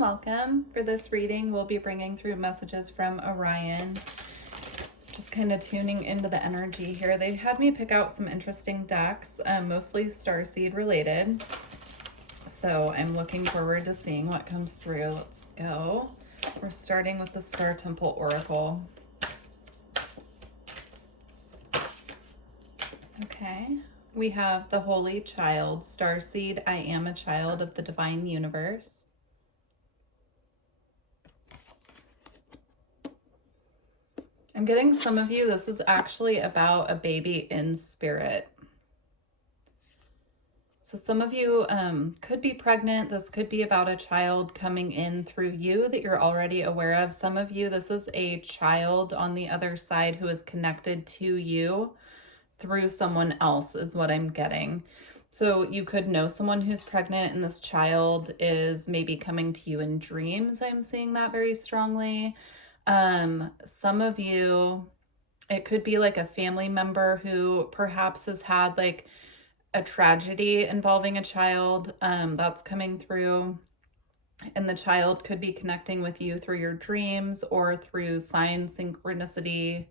and welcome. For this reading, we'll be bringing through messages from Orion. Just kind of tuning into the energy here. They've had me pick out some interesting decks, mostly Starseed related. So I'm looking forward to seeing what comes through. Let's go. We're starting with the Star Temple Oracle. Okay. We have the Holy Child, Starseed. I am a child of the divine universe. I'm getting some of you, this is actually about a baby in spirit. So some of you could be pregnant. This could be about a child coming in through you that you're already aware of. Some of you, this is a child on the other side who is connected to you through someone else is what I'm getting. So you could know someone who's pregnant and this child is maybe coming to you in dreams. I'm seeing that very strongly. Some of you, it could be like a family member who perhaps has had like a tragedy involving a child that's coming through. And the child could be connecting with you through your dreams or through sign synchronicity,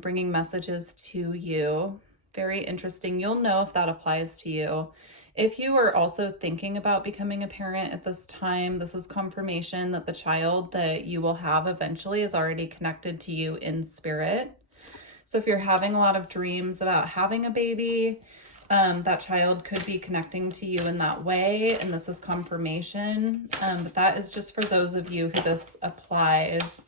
bringing messages to you. Very interesting. You'll know if that applies to you. If you are also thinking about becoming a parent at this time, this is confirmation that the child that you will have eventually is already connected to you in spirit. So if you're having a lot of dreams about having a baby, that child could be connecting to you in that way, and this is confirmation. But that is just for those of you who this applies.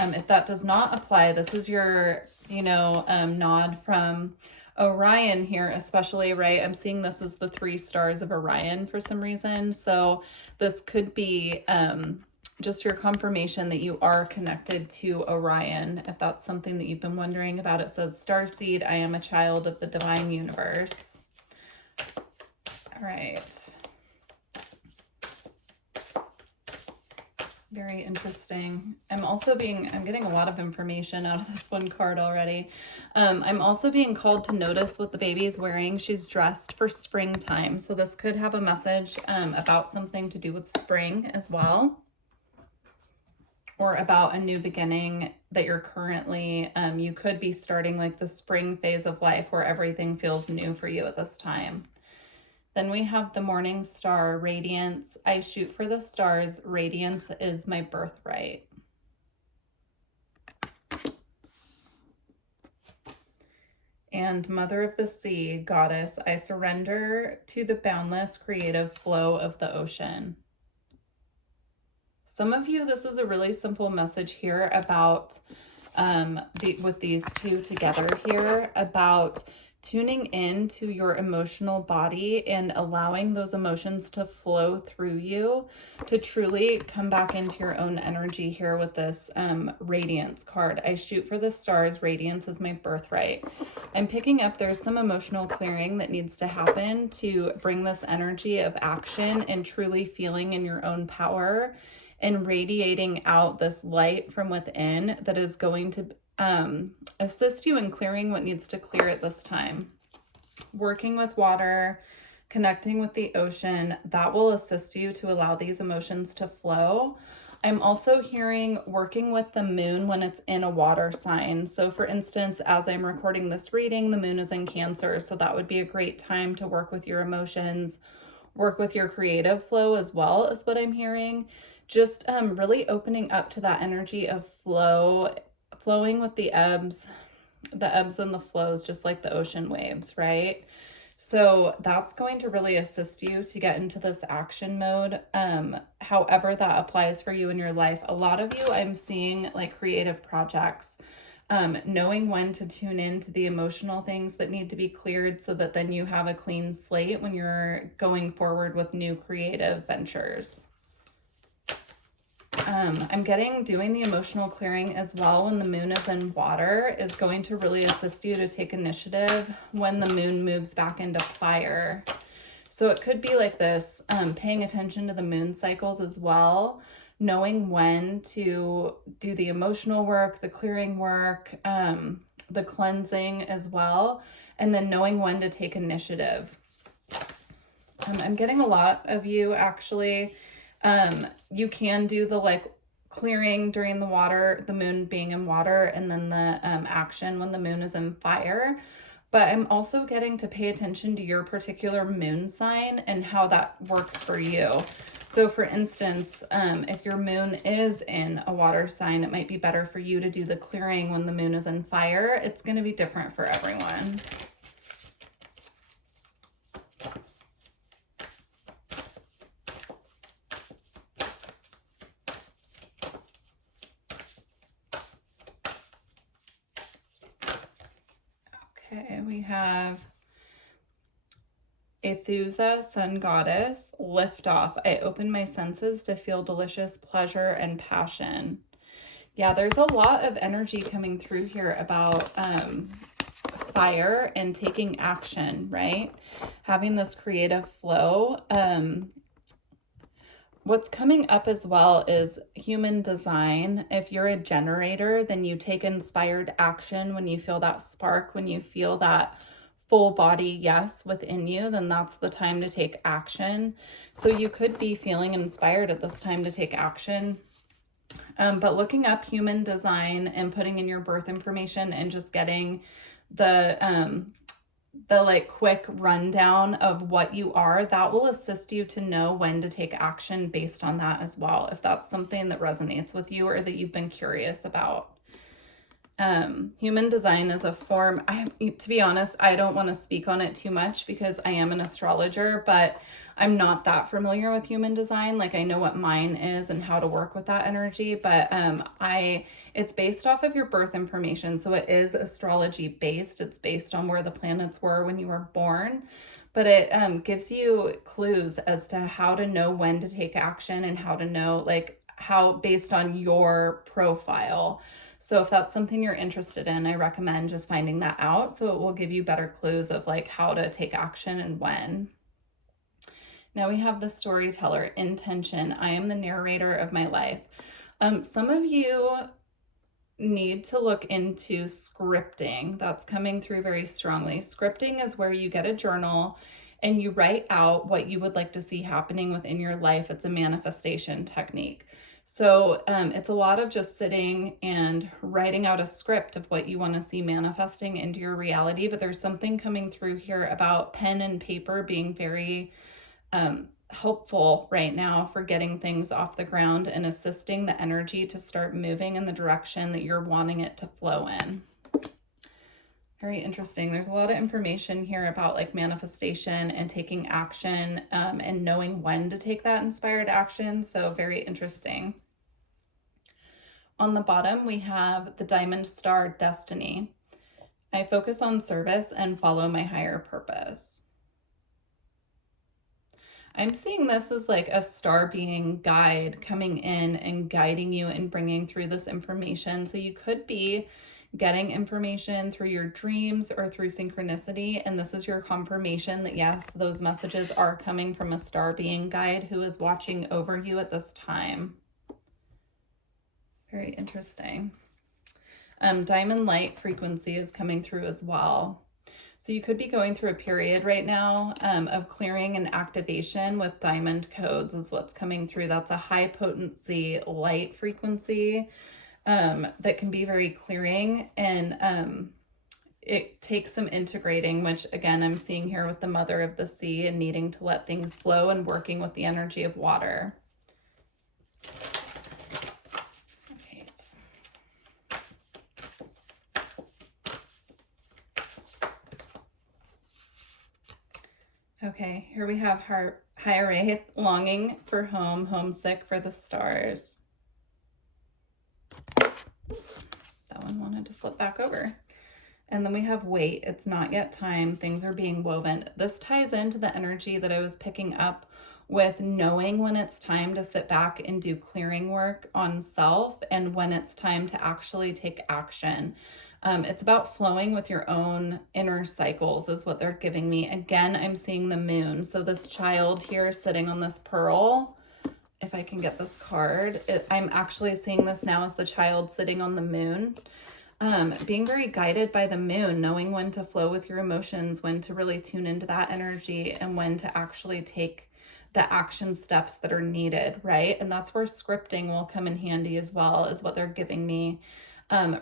If that does not apply, this is your, nod from Orion here, especially, right? I'm seeing this as the 3 stars of Orion for some reason. So this could be just your confirmation that you are connected to Orion. If that's something that you've been wondering about, it says, Starseed, I am a child of the divine universe. All right. Very interesting. I'm getting a lot of information out of this one card already. I'm also being called to notice what the baby is wearing. She's dressed for springtime. So this could have a message about something to do with spring as well. Or about a new beginning that you're currently, you could be starting like the spring phase of life where everything feels new for you at this time. Then we have the morning star, radiance. I shoot for the stars. Radiance is my birthright. And mother of the sea, goddess, I surrender to the boundless creative flow of the ocean. Some of you, this is a really simple message here about, with these two together here, about tuning in to your emotional body and allowing those emotions to flow through you to truly come back into your own energy here with this radiance card. I shoot for the stars. Radiance is my birthright. I'm picking up there's some emotional clearing that needs to happen to bring this energy of action and truly feeling in your own power and radiating out this light from within that is going to assist you in clearing what needs to clear at this time. Working with water, connecting with the ocean, that will assist you to allow these emotions to flow. I'm also hearing working with the moon when it's in a water sign. So for instance, as I'm recording this reading, the moon is in Cancer. So that would be a great time to work with your emotions, work with your creative flow as well, is what I'm hearing. Just really opening up to that energy of flowing with the ebbs and the flows, just like the ocean waves, right? So that's going to really assist you to get into this action mode. However that applies for you in your life. A lot of you, I'm seeing like creative projects, knowing when to tune into the emotional things that need to be cleared so that then you have a clean slate when you're going forward with new creative ventures. I'm getting doing the emotional clearing as well when the moon is in water is going to really assist you to take initiative when the moon moves back into fire. So it could be like this, paying attention to the moon cycles as well, knowing when to do the emotional work, the clearing work, the cleansing as well, and then knowing when to take initiative. I'm getting a lot of you actually You can do the like clearing during the water, the moon being in water, and then the action when the moon is in fire. But I'm also getting to pay attention to your particular moon sign and how that works for you. So for instance, if your moon is in a water sign, it might be better for you to do the clearing when the moon is in fire. It's going to be different for everyone. Okay, we have Aethusa, sun goddess, lift off. I open my senses to feel delicious pleasure and passion. Yeah, there's a lot of energy coming through here about fire and taking action, right? Having this creative flow. What's coming up as well is human design. If you're a generator, then you take inspired action when you feel that spark, when you feel that full body yes within you, then that's the time to take action. So you could be feeling inspired at this time to take action. But looking up human design and putting in your birth information and just getting the like quick rundown of what you are, that will assist you to know when to take action based on that as well, if that's something that resonates with you or that you've been curious about. Human design is a form, to be honest, I don't want to speak on it too much because I am an astrologer, but I'm not that familiar with human design. Like I know what mine is and how to work with that energy, but it's based off of your birth information. So it is astrology based. It's based on where the planets were when you were born, but it gives you clues as to how to know when to take action and how to know like how based on your profile. So if that's something you're interested in, I recommend just finding that out. So it will give you better clues of like how to take action and when. Now we have the storyteller, intention. I am the narrator of my life. Some of you need to look into scripting. That's coming through very strongly. Scripting is where you get a journal and you write out what you would like to see happening within your life. It's a manifestation technique. So it's a lot of just sitting and writing out a script of what you want to see manifesting into your reality. But there's something coming through here about pen and paper being very helpful right now for getting things off the ground and assisting the energy to start moving in the direction that you're wanting it to flow in. Very interesting. There's a lot of information here about like manifestation and taking action and knowing when to take that inspired action. So very interesting. On the bottom, we have the diamond star, destiny. I focus on service and follow my higher purpose. I'm seeing this as like a star being guide coming in and guiding you and bringing through this information. So you could be getting information through your dreams or through synchronicity. And this is your confirmation that yes, those messages are coming from a star being guide who is watching over you at this time. Very interesting. Diamond light frequency is coming through as well. So you could be going through a period right now of clearing and activation with diamond codes is what's coming through. That's a high potency light frequency that can be very clearing, and it takes some integrating, which again, I'm seeing here with the mother of the sea and needing to let things flow and working with the energy of water. Okay, here we have Higher Wraith, longing for home, homesick for the stars. That one wanted to flip back over. And then we have wait, it's not yet time, things are being woven. This ties into the energy that I was picking up with knowing when it's time to sit back and do clearing work on self and when it's time to actually take action. It's about flowing with your own inner cycles is what they're giving me. Again, I'm seeing the moon. So this child here sitting on this pearl, if I can get this card, I'm actually seeing this now as the child sitting on the moon, being very guided by the moon, knowing when to flow with your emotions, when to really tune into that energy, and when to actually take the action steps that are needed, right? And that's where scripting will come in handy as well, is what they're giving me.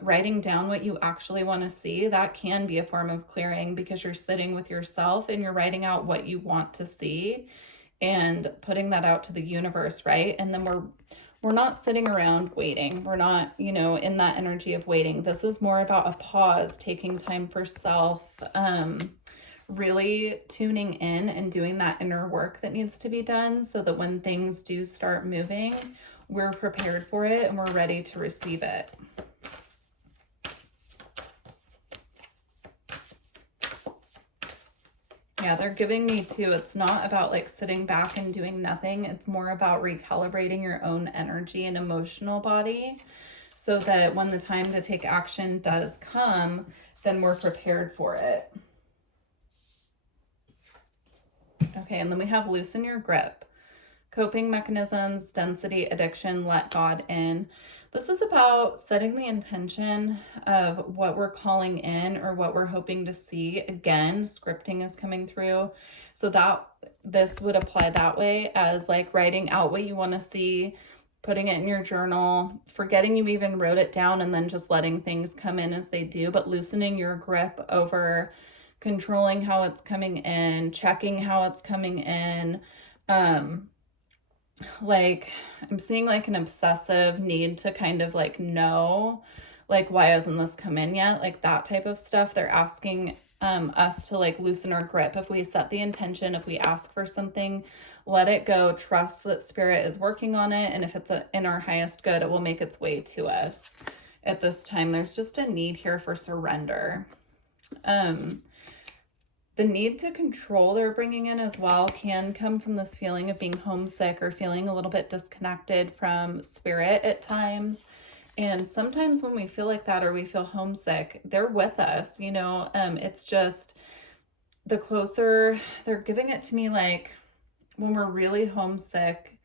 Writing down what you actually want to see, that can be a form of clearing, because you're sitting with yourself and you're writing out what you want to see and putting that out to the universe, right? And then we're not sitting around waiting. We're not, in that energy of waiting. This is more about a pause, taking time for self, really tuning in and doing that inner work that needs to be done, so that when things do start moving, we're prepared for it and we're ready to receive it. Yeah, they're giving me too, it's not about like sitting back and doing nothing. It's more about recalibrating your own energy and emotional body, so that when the time to take action does come, then we're prepared for it. Okay, and then we have loosen your grip. Coping mechanisms, density, addiction, let God in. This is about setting the intention of what we're calling in or what we're hoping to see. Again, scripting is coming through. So that this would apply that way, as like writing out what you want to see, putting it in your journal, forgetting you even wrote it down, and then just letting things come in as they do, but loosening your grip over controlling how it's coming in, checking how it's coming in. Like I'm seeing like an obsessive need to kind of like know, like, why hasn't this come in yet? Like that type of stuff. They're asking us to like loosen our grip. If we set the intention, if we ask for something, let it go, trust that spirit is working on it. And if it's in our highest good, it will make its way to us. At this time, there's just a need here for surrender. The need to control they're bringing in as well can come from this feeling of being homesick or feeling a little bit disconnected from spirit at times. And sometimes when we feel like that, or we feel homesick, they're with us, it's just the closer they're giving it to me. Like when we're really homesick,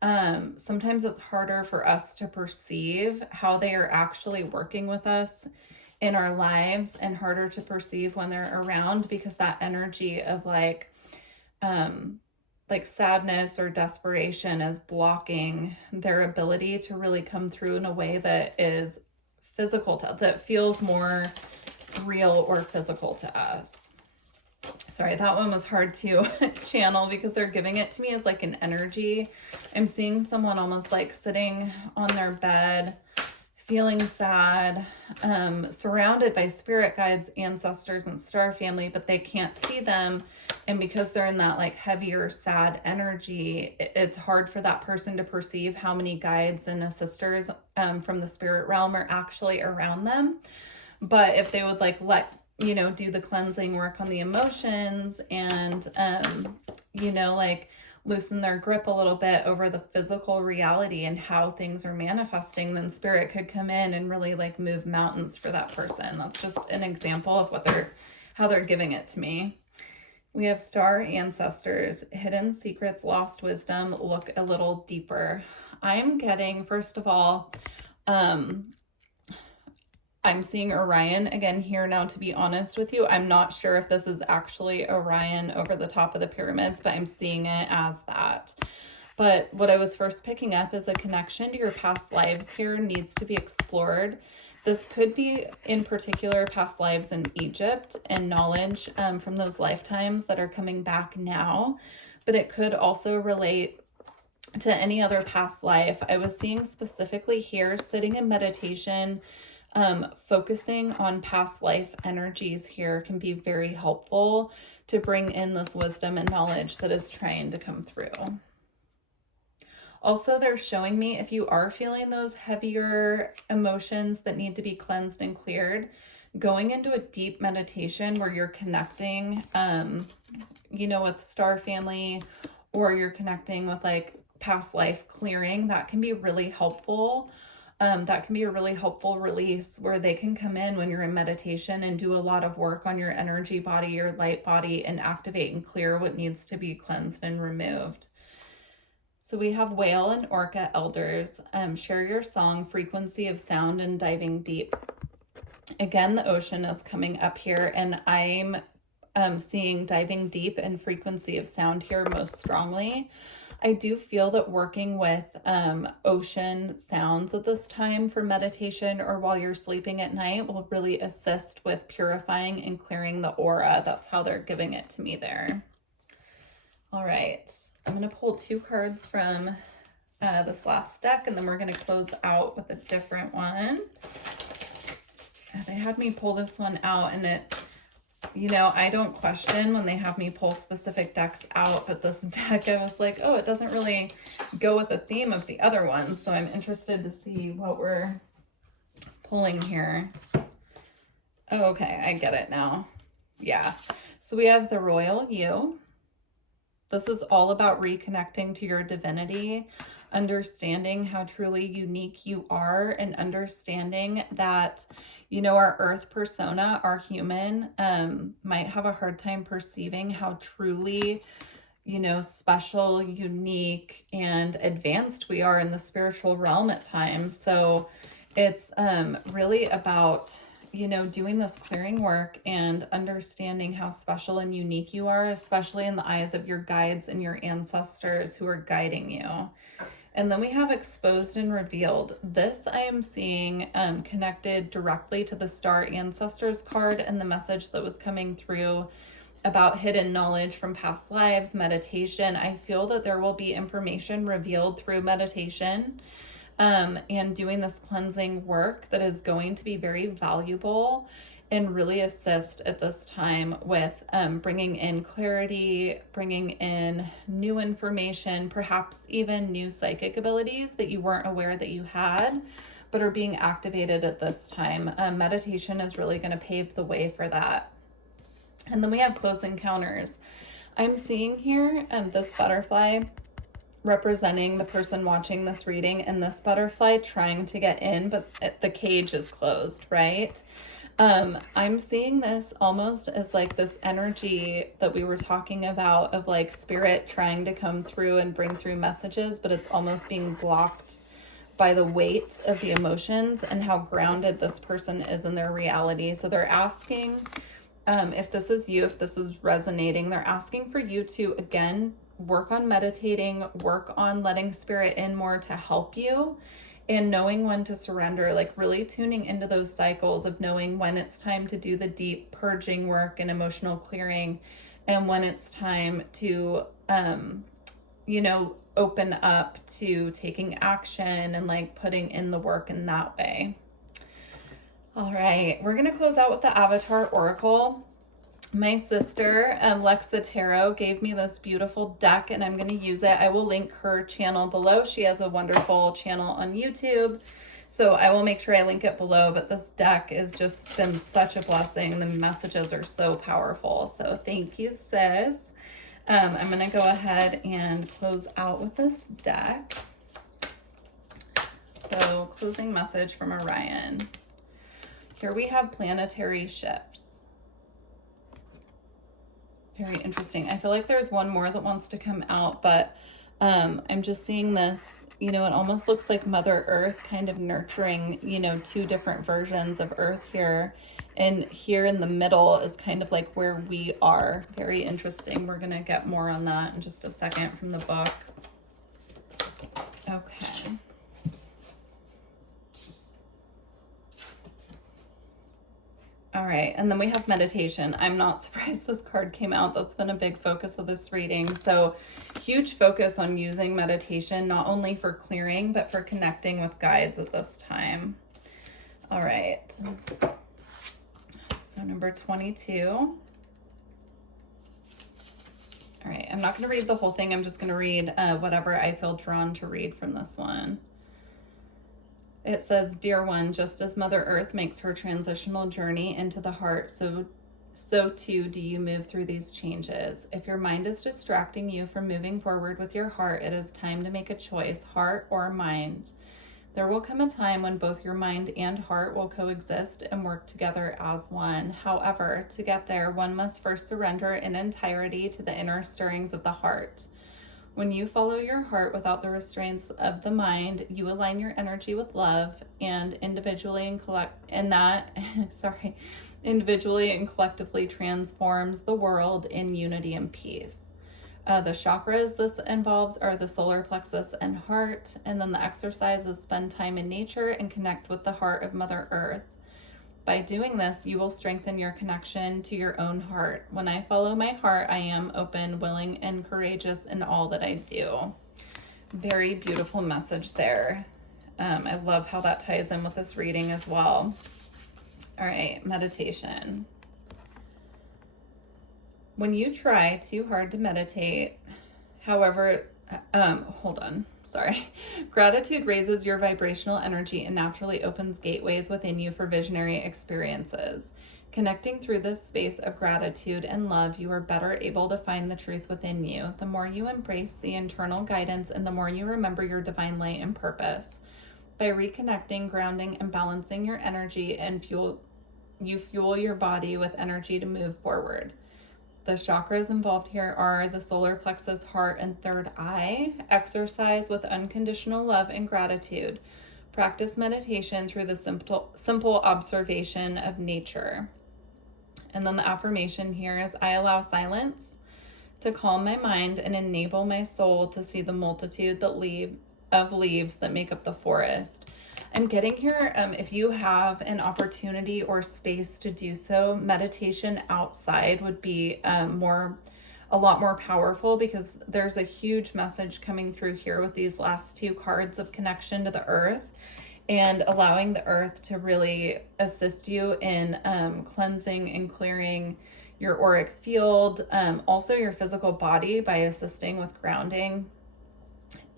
sometimes it's harder for us to perceive how they are actually working with us in our lives, and harder to perceive when they're around, because that energy of like sadness or desperation is blocking their ability to really come through in a way that is physical that feels more real or physical to us. Sorry, that one was hard to channel, because they're giving it to me as like an energy. I'm seeing someone almost like sitting on their bed, feeling sad, surrounded by spirit guides, ancestors, and star family, but they can't see them. And because they're in that like heavier, sad energy, it's hard for that person to perceive how many guides and assisters from the spirit realm are actually around them. But if they would like do the cleansing work on the emotions and, like loosen their grip a little bit over the physical reality and how things are manifesting, then spirit could come in and really like move mountains for that person. That's just an example of how they're giving it to me. We have star ancestors, hidden secrets, lost wisdom, look a little deeper. I'm getting, first of all, I'm seeing Orion again here now, to be honest with you. I'm not sure if this is actually Orion over the top of the pyramids, but I'm seeing it as that. But what I was first picking up is a connection to your past lives here needs to be explored. This could be in particular past lives in Egypt and knowledge from those lifetimes that are coming back now, but it could also relate to any other past life. I was seeing specifically here, sitting in meditation, focusing on past life energies here can be very helpful to bring in this wisdom and knowledge that is trying to come through. Also, they're showing me if you are feeling those heavier emotions that need to be cleansed and cleared, going into a deep meditation where you're connecting, with star family, or you're connecting with like past life clearing, that can be really helpful. That can be a really helpful release where they can come in when you're in meditation and do a lot of work on your energy body, your light body, and activate and clear what needs to be cleansed and removed. So we have whale and orca elders. Share your song, frequency of sound, and diving deep. Again, the ocean is coming up here, and I'm seeing diving deep in frequency of sound here most strongly. I do feel that working with ocean sounds at this time for meditation or while you're sleeping at night will really assist with purifying and clearing the aura. That's how they're giving it to me there. All right, I'm going to pull 2 cards from this last deck, and then we're going to close out with a different one. They had me pull this one out, and it, you know, I don't question when they have me pull specific decks out, but this deck, I was like, oh, it doesn't really go with the theme of the other ones. So I'm interested to see what we're pulling here. Oh, okay, I get it now. Yeah. So we have the Royal You. This is all about reconnecting to your divinity, understanding how truly unique you are, and understanding that, you know, our earth persona, our human, might have a hard time perceiving how truly, you know, special, unique, and advanced we are in the spiritual realm at times. So it's really about, you know, doing this clearing work and understanding how special and unique you are, especially in the eyes of your guides and your ancestors who are guiding you. And then we have exposed and revealed. This I am seeing connected directly to the Star Ancestors card and the message that was coming through about hidden knowledge from past lives, meditation. I feel that there will be information revealed through meditation and doing this cleansing work that is going to be very valuable and really assist at this time with bringing in clarity, bringing in new information, perhaps even new psychic abilities that you weren't aware that you had, but are being activated at this time. Meditation is really going to pave the way for that. And then we have close encounters. I'm seeing here this butterfly representing the person watching this reading, and this butterfly trying to get in, but the cage is closed, right? I'm seeing this almost as like this energy that we were talking about of like spirit trying to come through and bring through messages, but it's almost being blocked by the weight of the emotions and how grounded this person is in their reality. So they're asking, if this is you, if this is resonating, they're asking for you to, again, work on meditating, work on letting spirit in more to help you, and knowing when to surrender, like really tuning into those cycles of knowing when it's time to do the deep purging work and emotional clearing, and when it's time to, you know, open up to taking action and like putting in the work in that way. All right, we're going to close out with the Avatar Oracle. My sister, Lexa Tarot, gave me this beautiful deck, and I'm going to use it. I will link her channel below. She has a wonderful channel on YouTube, so I will make sure I link it below. But this deck has just been such a blessing. The messages are so powerful. So thank you, sis. I'm going to go ahead and close out with this deck. So closing message from Orion. Here we have planetary ships. Very interesting. I feel like there's one more that wants to come out, but I'm just seeing this, you know, it almost looks like Mother Earth kind of nurturing, you know, 2 different versions of Earth here. And here in the middle is kind of like where we are. Very interesting. We're going to get more on that in just a second from the book. Okay. All right, and then we have meditation. I'm not surprised this card came out. That's been a big focus of this reading. So huge focus on using meditation, not only for clearing, but for connecting with guides at this time. All right. So number 22. All right, I'm not going to read the whole thing. I'm just going to read whatever I feel drawn to read from this one. It says, "Dear one, just as Mother Earth makes her transitional journey into the heart, so too do you move through these changes. If your mind is distracting you from moving forward with your heart, it is time to make a choice, heart or mind. There will come a time when both your mind and heart will coexist and work together as one. However, to get there, one must first surrender in entirety to the inner stirrings of the heart. When you follow your heart without the restraints of the mind, you align your energy with love and individually and collectively transforms the world in unity and peace. The chakras this involves are the solar plexus and heart, and then the exercise is spend time in nature and connect with the heart of Mother Earth. By doing this, you will strengthen your connection to your own heart. When I follow my heart, I am open, willing, and courageous in all that I do. Very beautiful message there. I love how that ties in with this reading as well. All right, meditation. When you try too hard to meditate, however, Gratitude raises your vibrational energy and naturally opens gateways within you for visionary experiences. Connecting through this space of gratitude and love, you are better able to find the truth within you. The more you embrace the internal guidance and the more you remember your divine light and purpose. By reconnecting, grounding, and balancing your energy and fuel your body with energy to move forward. The chakras involved here are the solar plexus, heart, and third eye. Exercise with unconditional love and gratitude. Practice meditation through the simple observation of nature. And then the affirmation here is, I allow silence to calm my mind and enable my soul to see the multitude of leaves that make up the forest. I'm getting here, if you have an opportunity or space to do so, meditation outside would be a lot more powerful, because there's a huge message coming through here with these last two cards of connection to the earth and allowing the earth to really assist you in cleansing and clearing your auric field, also your physical body by assisting with grounding.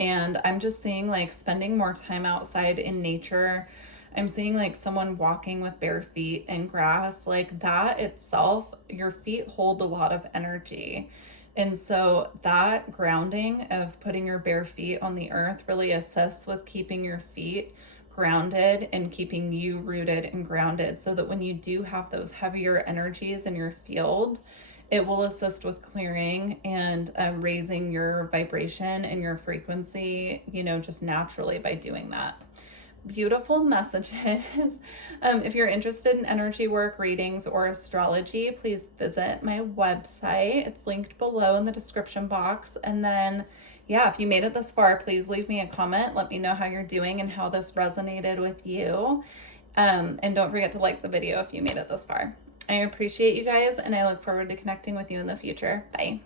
And I'm just seeing like spending more time outside in nature. I'm seeing like someone walking with bare feet in grass, like that itself, your feet hold a lot of energy. And so that grounding of putting your bare feet on the earth really assists with keeping your feet grounded and keeping you rooted and grounded, so that when you do have those heavier energies in your field, it will assist with clearing and raising your vibration and your frequency, just naturally by doing that. Beautiful messages. If you're interested in energy work, readings, or astrology, please visit my website. It's linked below in the description box. And then, if you made it this far, please leave me a comment. Let me know how you're doing and how this resonated with you. And don't forget to like the video if you made it this far. I appreciate you guys, and I look forward to connecting with you in the future. Bye.